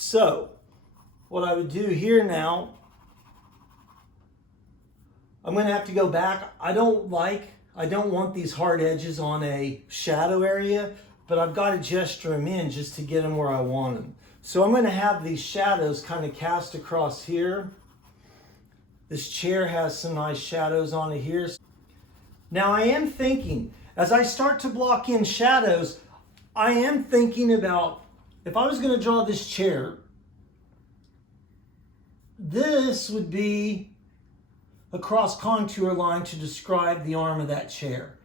So what I would do here now, I'm going to have to go back. I don't want these hard edges on a shadow area, but I've got to gesture them in just to get them where I want them. So I'm going to have these shadows kind of cast across here. This chair has some nice shadows on it here. Now I am thinking, as I start to block in shadows, I am thinking about, if I was going to draw this chair, this would be a cross contour line to describe the arm of that chair.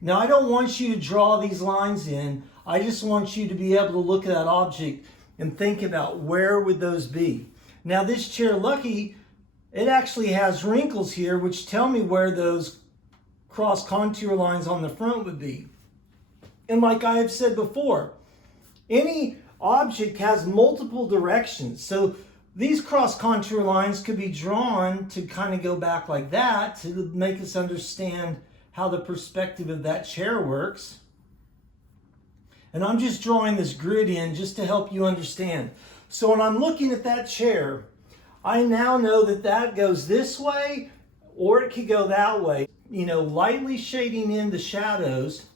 Now I don't want you to draw these lines in. I just want you to be able to look at that object and think about where would those be. Now this chair, lucky, it actually has wrinkles here which tell me where those cross contour lines on the front would be. And like I have said before, any object has multiple directions. So these cross contour lines could be drawn to kind of go back like that to make us understand how the perspective of that chair works. And I'm just drawing this grid in just to help you understand. So when I'm looking at that chair, I now know that that goes this way or it could go that way. You know, lightly shading in the shadows,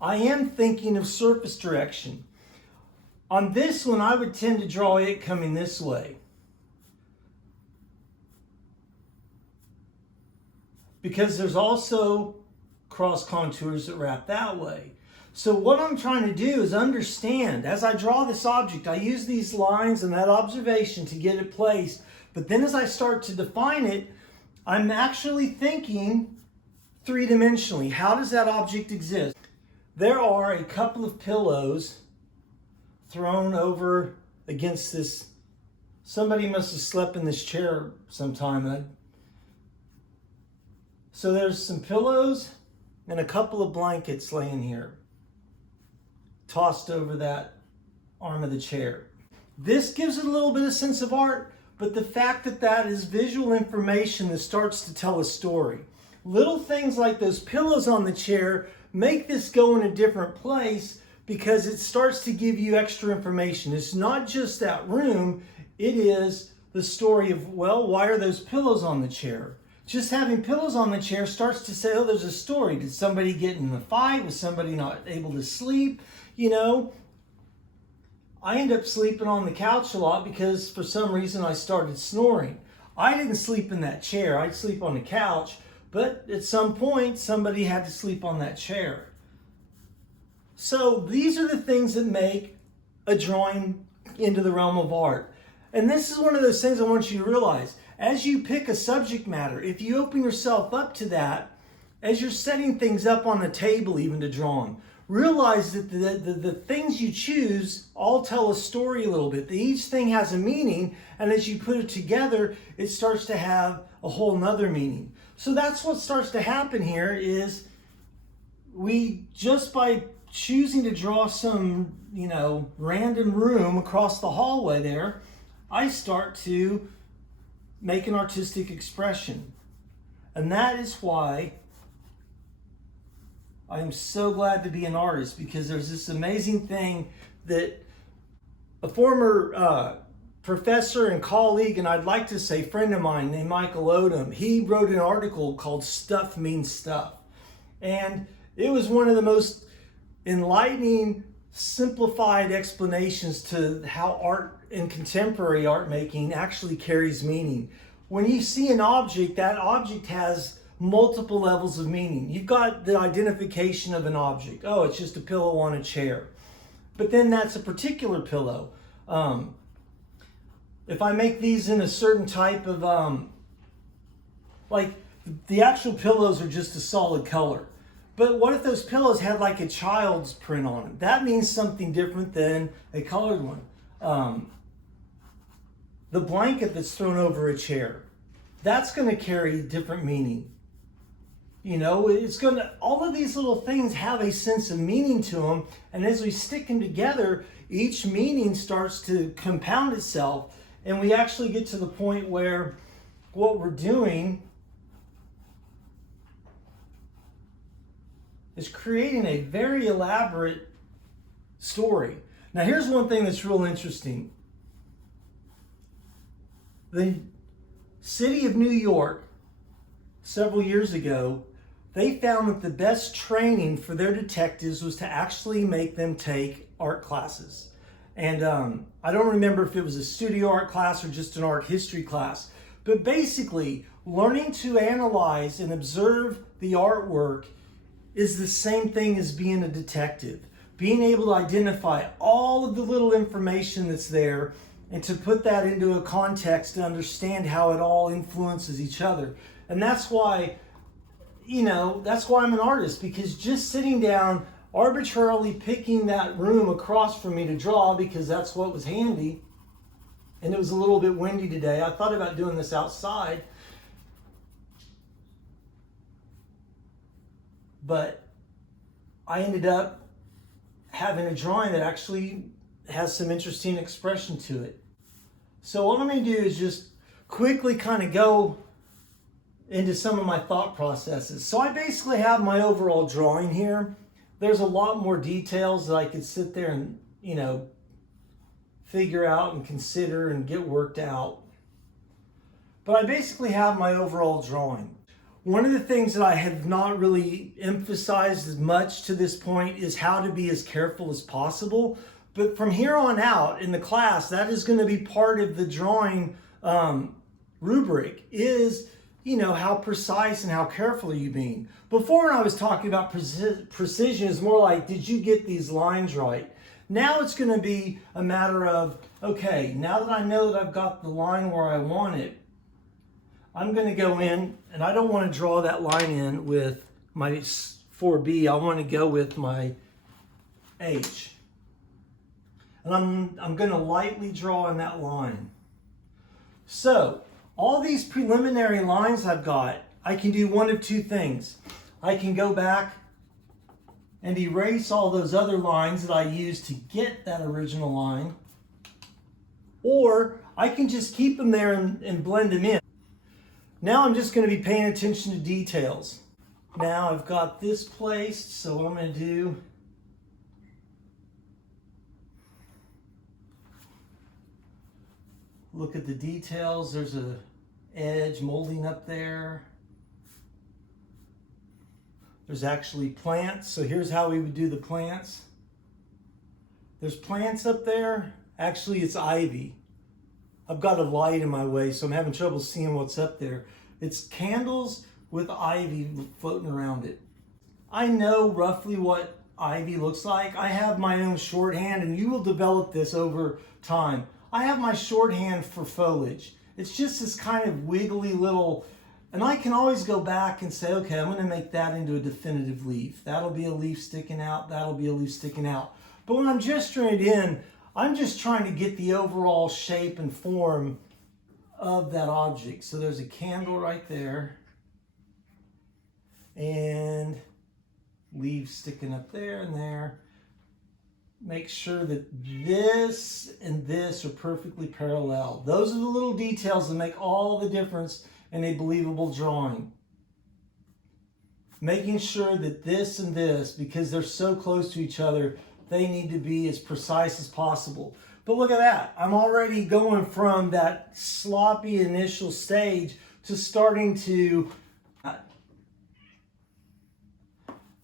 I am thinking of surface direction. On this one, I would tend to draw it coming this way, because there's also cross contours that wrap that way. So what I'm trying to do is understand, as I draw this object, I use these lines and that observation to get it placed, but then as I start to define it, I'm actually thinking three-dimensionally. How does that object exist? There are a couple of pillows thrown over against this. Somebody must have slept in this chair sometime. So there's some pillows and a couple of blankets laying here, tossed over that arm of the chair. This gives it a little bit of sense of art, but the fact that that is visual information that starts to tell a story. Little things like those pillows on the chair make this go in a different place because it starts to give you extra information. It's not just that room, it is the story of, well, why are those pillows on the chair? Just having pillows on the chair starts to say, oh, there's a story. Did somebody get in a fight? Was somebody not able to sleep? You know, I end up sleeping on the couch a lot because for some reason I started snoring. I didn't sleep in that chair. I'd sleep on the couch, but at some point somebody had to sleep on that chair. So these are the things that make a drawing into the realm of art. And this is one of those things I want you to realize. As you pick a subject matter, if you open yourself up to that, as you're setting things up on the table even to draw them, realize that the things you choose all tell a story a little bit. Each thing has a meaning, and as you put it together, it starts to have a whole nother meaning. So that's what starts to happen here is we, just by choosing to draw some, you know, random room across the hallway there, I start to make an artistic expression. And that is why I am so glad to be an artist, because there's this amazing thing that a former professor and colleague, and I'd like to say friend of mine named Michael Odom, he wrote an article called Stuff Means Stuff. And it was one of the most enlightening, simplified explanations to how art and contemporary art making actually carries meaning. When you see an object, that object has multiple levels of meaning. You've got the identification of an object. Oh, it's just a pillow on a chair. But then that's a particular pillow. If I make these in a certain type of, like the actual pillows are just a solid color. But what if those pillows had like a child's print on them? That means something different than a colored one. The blanket that's thrown over a chair, that's going to carry different meaning. You know, it's going to, all of these little things have a sense of meaning to them. And as we stick them together, each meaning starts to compound itself. And we actually get to the point where what we're doing is creating a very elaborate story. Now, here's one thing that's real interesting. The city of New York, several years ago, they found that the best training for their detectives was to actually make them take art classes. And I don't remember if it was a studio art class or just an art history class, but basically learning to analyze and observe the artwork is the same thing as being a detective. Being able to identify all of the little information that's there and to put that into a context to understand how it all influences each other. And that's why, that's why I'm an artist, because just sitting down, arbitrarily picking that room across from me to draw because that's what was handy, and it was a little bit windy today. I thought about doing this outside, but I ended up having a drawing that actually has some interesting expression to it. So what I'm going to do is just quickly kind of go into some of my thought processes. So I basically have my overall drawing here. There's a lot more details that I could sit there and, figure out and consider and get worked out. But I basically have my overall drawing. One of the things that I have not really emphasized as much to this point is how to be as careful as possible. But from here on out in the class, that is going to be part of the drawing rubric is, how precise and how careful are you being. Before, when I was talking about precision, is more like, did you get these lines right? Now it's going to be a matter of, okay, now that I know that I've got the line where I want it, I'm going to go in, and I don't want to draw that line in with my 4B. I want to go with my H. And I'm going to lightly draw in that line. So, all these preliminary lines I've got, I can do one of two things. I can go back and erase all those other lines that I used to get that original line, or I can just keep them there and blend them in. Now I'm just going to be paying attention to details. Now I've got this placed, so what I'm going to do, look at the details. There's a edge molding up there. There's actually plants, so here's how we would do the plants. There's plants up there. Actually, it's ivy. I've got a light in my way, so I'm having trouble seeing what's up there. It's candles with ivy floating around it. I know roughly what ivy looks like. I have my own shorthand, and you will develop this over time. I have my shorthand for foliage. It's just this kind of wiggly little, and I can always go back and say, okay, I'm going to make that into a definitive leaf. That'll be a leaf sticking out. That'll be a leaf sticking out. But when I'm gesturing it in, I'm just trying to get the overall shape and form of that object. So there's a candle right there, and leaves sticking up there and there. Make sure that this and this are perfectly parallel. Those are the little details that make all the difference in a believable drawing. Making sure that this and this, because they're so close to each other, they need to be as precise as possible. But look at that. I'm already going from that sloppy initial stage to starting to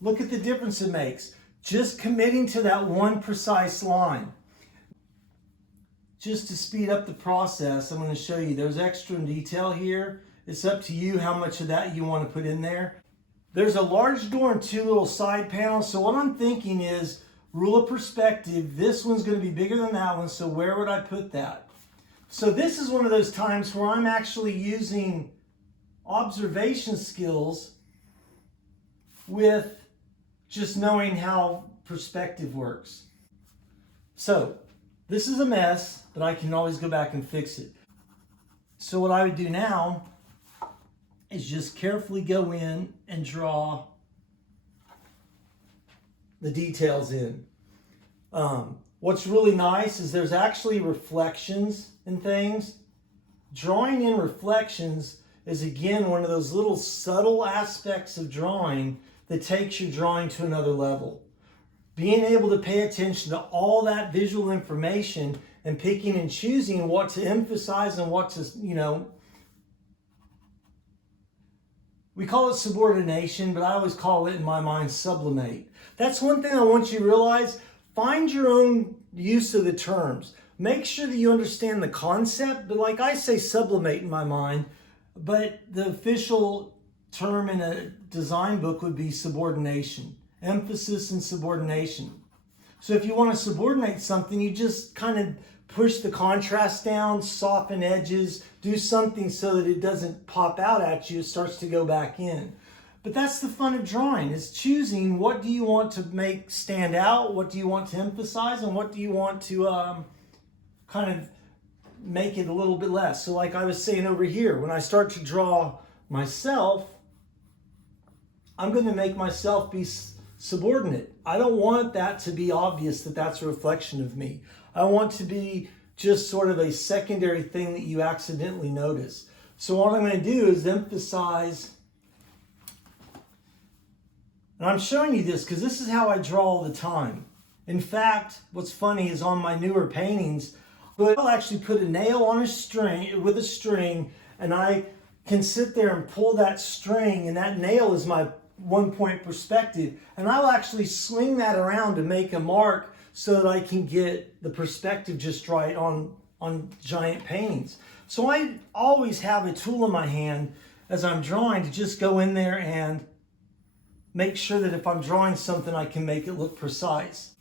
look at the difference it makes. Just committing to that one precise line. Just to speed up the process, I'm going to show you there's extra detail here. It's up to you how much of that you want to put in there. There's a large door and two little side panels. So what I'm thinking is, rule of perspective, this one's going to be bigger than that one, so where would I put that? So this is one of those times where I'm actually using observation skills with just knowing how perspective works. So this is a mess, but I can always go back and fix it. So what I would do now is just carefully go in and draw the details in. What's really nice is there's actually reflections in things. Drawing in reflections is again one of those little subtle aspects of drawing that takes your drawing to another level. Being able to pay attention to all that visual information and picking and choosing what to emphasize and what to, we call it subordination, but I always call it in my mind sublimate. That's one thing I want you to realize. Find your own use of the terms. Make sure that you understand the concept, but like I say sublimate in my mind, but the official term in a design book would be subordination. Emphasis and subordination. So if you want to subordinate something, you just kind of push the contrast down, soften edges, do something so that it doesn't pop out at you, it starts to go back in. But that's the fun of drawing, is choosing what do you want to make stand out, what do you want to emphasize, and what do you want to kind of make it a little bit less. So like I was saying over here, when I start to draw myself, I'm going to make myself be subordinate. I don't want that to be obvious that that's a reflection of me. I want to be just sort of a secondary thing that you accidentally notice. So what I'm going to do is emphasize, and I'm showing you this because this is how I draw all the time. In fact, what's funny is on my newer paintings, I'll actually put a nail on a string with a string, and I can sit there and pull that string, and that nail is my 1-point perspective, and I'll actually swing that around to make a mark so that I can get the perspective just right on giant paintings. So I always have a tool in my hand as I'm drawing to just go in there and make sure that if I'm drawing something, I can make it look precise.